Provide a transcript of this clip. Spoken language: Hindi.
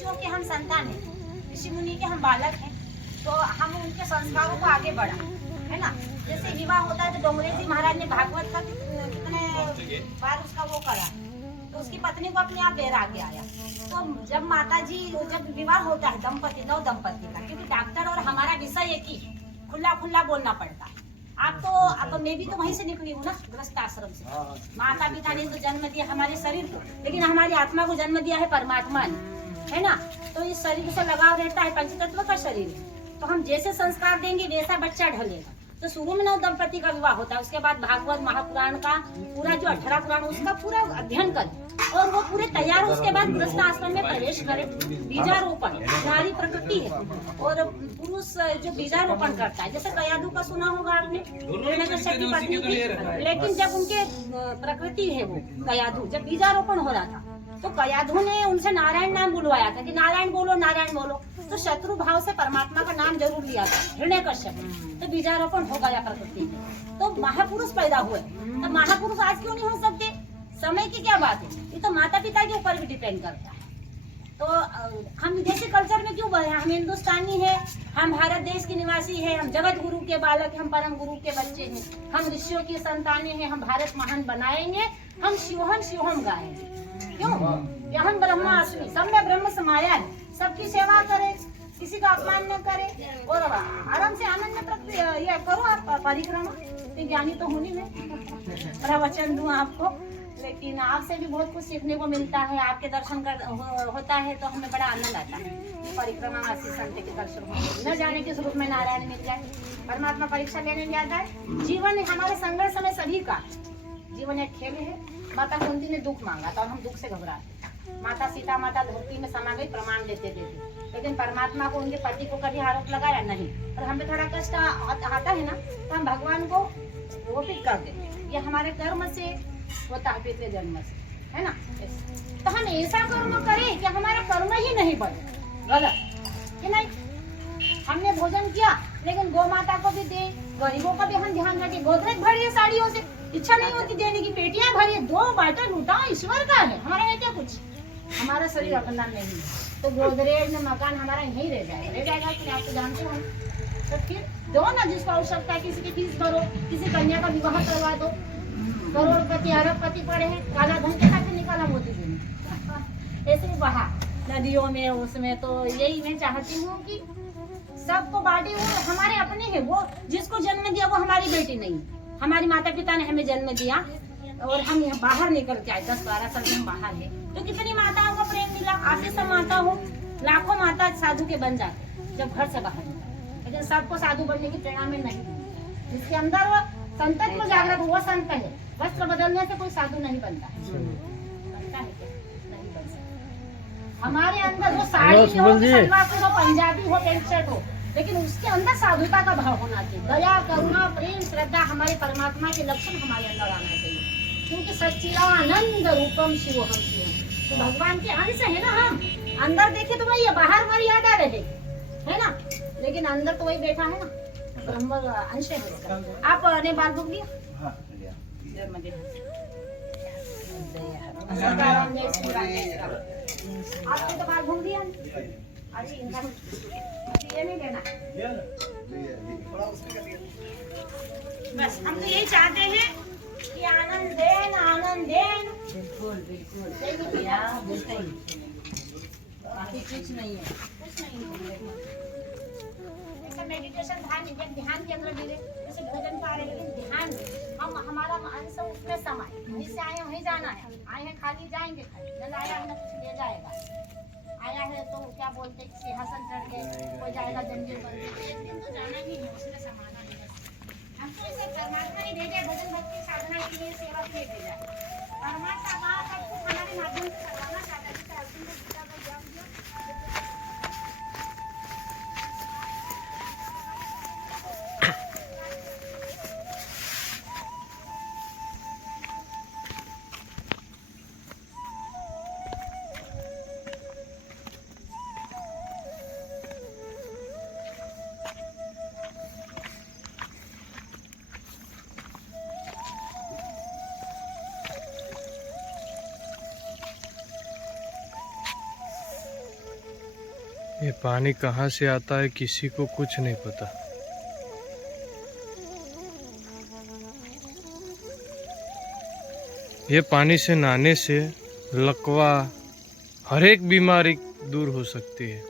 ऋषियों के हम संतान हैं, ऋषि मुनि के हम बालक हैं, तो हम उनके संस्कारों को आगे बढ़ा, है ना। जैसे विवाह होता है तो डोंगरे जी महाराज ने भागवत का कितने बार उसका वो करा, तो उसकी पत्नी को अपने आप वैराग्य के आया। तो जब माता जी, जब विवाह होता है दंपति, नव दंपति का, क्योंकि डॉक्टर और हमारा विषय एक ही, खुला खुला बोलना पड़ता है। आप मैं भी तो वहीं से निकली हूँ ना, गृहस्थ आश्रम से। माता पिता ने तो जन्म दिया हमारे शरीर को, लेकिन हमारी आत्मा को जन्म दिया है परमात्मा ने, है ना। तो इस शरीर से लगाव रहता है, पंचतत्व का शरीर है, तो हम जैसे संस्कार देंगे वैसा बच्चा ढलेगा। तो शुरू में नव दंपति का विवाह होता है, उसके बाद भागवत महापुराण का पूरा जो 18 पुराण उसका पूरा अध्ययन करें और वो पूरे तैयार हो, उसके बाद गृहस्थ आश्रम में प्रवेश करें। बीजारोपण नारी प्रकृति है और पुरुष जो बीजारोपण करता है, जैसे कयाधु का सुना होगा आपने, हिरण्यकश्यप की पत्नी थी, लेकिन जब उनके प्रकृति है वो कयाधु, जब बीजारोपण हो रहा था तो कयाधु ने उनसे नारायण नाम बुलवाया था कि नारायण बोलो नारायण बोलो, तो शत्रु भाव से परमात्मा का नाम जरूर लिया था हिरण्यकश्यप, तो बीजारोपण हो गया प्रकृति में, तो महापुरुष पैदा हुए। तो महापुरुष आज क्यों नहीं हो सकते? समय की क्या बात है, ये तो माता पिता के ऊपर भी डिपेंड करता है। तो हम विदेशी कल्चर में क्यों बढ़े? हम हिंदुस्तानी है, हम भारत देश के निवासी है, हम जगत गुरु के बालक, हम परम गुरु के बच्चे हैं, हम ऋषियों की संतानें हैं, हम भारत महान बनाएंगे, हम शिवहम शिवहम गाएंगे। क्यों? यहन ब्रह्मास्मि, सब में ब्रह्म समाया है, सबकी सेवा करे, किसी का अपमान न करे और आराम से आनंद में ये करो आप परिक्रमा। ज्ञानी तो होनी है, प्रवचन दूं आपको, लेकिन आपसे भी बहुत कुछ सीखने को मिलता है। आपके दर्शन होता है तो हमें बड़ा आनंद आता है। परिक्रमा वासी संत के दर्शन न जाने किस रूप में नारायण मिल जाए, परमात्मा परीक्षा लेने में आता है। जीवन हमारे संघर्ष में सभी का जीवन एक खेल है। माता कुंती ने दुख मांगा था और हम दुख से घबराते। माता सीता माता धरती में समा गई प्रमाण देते देते, लेकिन परमात्मा को उनके पति को कभी आरोप लगाया नहीं। और हमें थोड़ा कष्ट आता है ना, तो हम भगवान को रोपित कर दे, ये हमारे कर्म से होता है, पिछले जन्म से, है ना। तो हम ऐसा कर्म करें कि हमारा कर्म ही नहीं बने, गलत कि नहीं। हमने भोजन किया लेकिन गौ माता को भी दे, गरीबों का भी हम ध्यान रखें। गोदरेज भरी है साड़ियों से, इच्छा नहीं होती देने की, पेटियां भरी है, दो बाटा लूटा ईश्वर का है, हमारा है क्या कुछ? हमारा शरीर अपना नहीं है, तो गोदरेज में मकान हमारा यहीं रह जाएगा कि आप तो जानते हो। तो फिर दो ना, जिसको आवश्यकता है, किसी की फीस भरो, किसी कन्या का विवाह करवा दो। करोड़पति अरबपति पड़े हैं, काला धन के साथ निकाला मोदी जी ने, ऐसे बहा नदियों में उसमें। तो यही मैं चाहती हूँ कि सबको बांटे, वो हमारे अपने हैं, वो जिसको जन्म दिया वो हमारी बेटी नहीं, हमारी माता पिता ने हमें जन्म दिया और हम यहाँ बाहर निकल के आए, 10-12 साल में हम बाहर है, तो कितनी माताओं का प्रेम मिला। आपसे सब माता हो, लाखों माता साधु के बन जाते जब घर से बाहर निकले, लेकिन सबको साधु बनने की प्रेरणा में नहीं, जिसके अंदर वो संतत्व जागृत वो संत है। वस्त्र बदलने से कोई साधु नहीं बनता है, बनता है क्या? नहीं बन सकता। हमारे अंदर वो साड़ी हो, सलवार हो, पंजाबी हो, पेंट शर्ट हो, लेकिन उसके अंदर साधुता का भाव होना चाहिए। दया करुणा प्रेम श्रद्धा हमारे परमात्मा के लक्षण हमारे अंदर आना चाहिए, क्योंकि सच्चिदानंद रूपम शिवोहम शिवम, तो भगवान के अंश है ना। हम अंदर देखे तो वही है, बाहर हमारी याद आ रहे है ना, लेकिन अंदर तो वही बैठा है ना, ब्रह्म अंश है उसका। आप ने बाल भोग लिया? आपने तो बाल भोग दिया, अरे इनका ये नहीं लेना। बस हम तो यही चाहते हैं कि आनंद देन, आनंद देन। बिल्कुल बिल्कुल, बाकी कुछ नहीं है, कुछ नहीं है। मेडिटेशन ध्यान के अंदर धीरे जैसे भोजन पा रहे, लेकिन ध्यान हम हमारा अंश उसमें समाये। जिससे आए वहीं जाना है, आए हैं खाली जाएंगे, खाली आया है ना कुछ ले जाएगा, आया है तो क्या बोलते सिंहासन चढ़ के कोई जाएगा जंजीर बन के, एक दिन तो जाना ही है, उसमें समाना नहीं है। हमको इसे परमात्मा ही भेजा, भजन भक्ति साधना के लिए, सेवा के लिए भेजा। परमात्मा सब कुछ हमारे माध्यम से करवाना चाहता है। जैसे अर्जुन ने गीता का ज्ञान दिया, ये पानी कहाँ से आता है किसी को कुछ नहीं पता। ये पानी से नहाने से लकवा हर एक बीमारी दूर हो सकती है।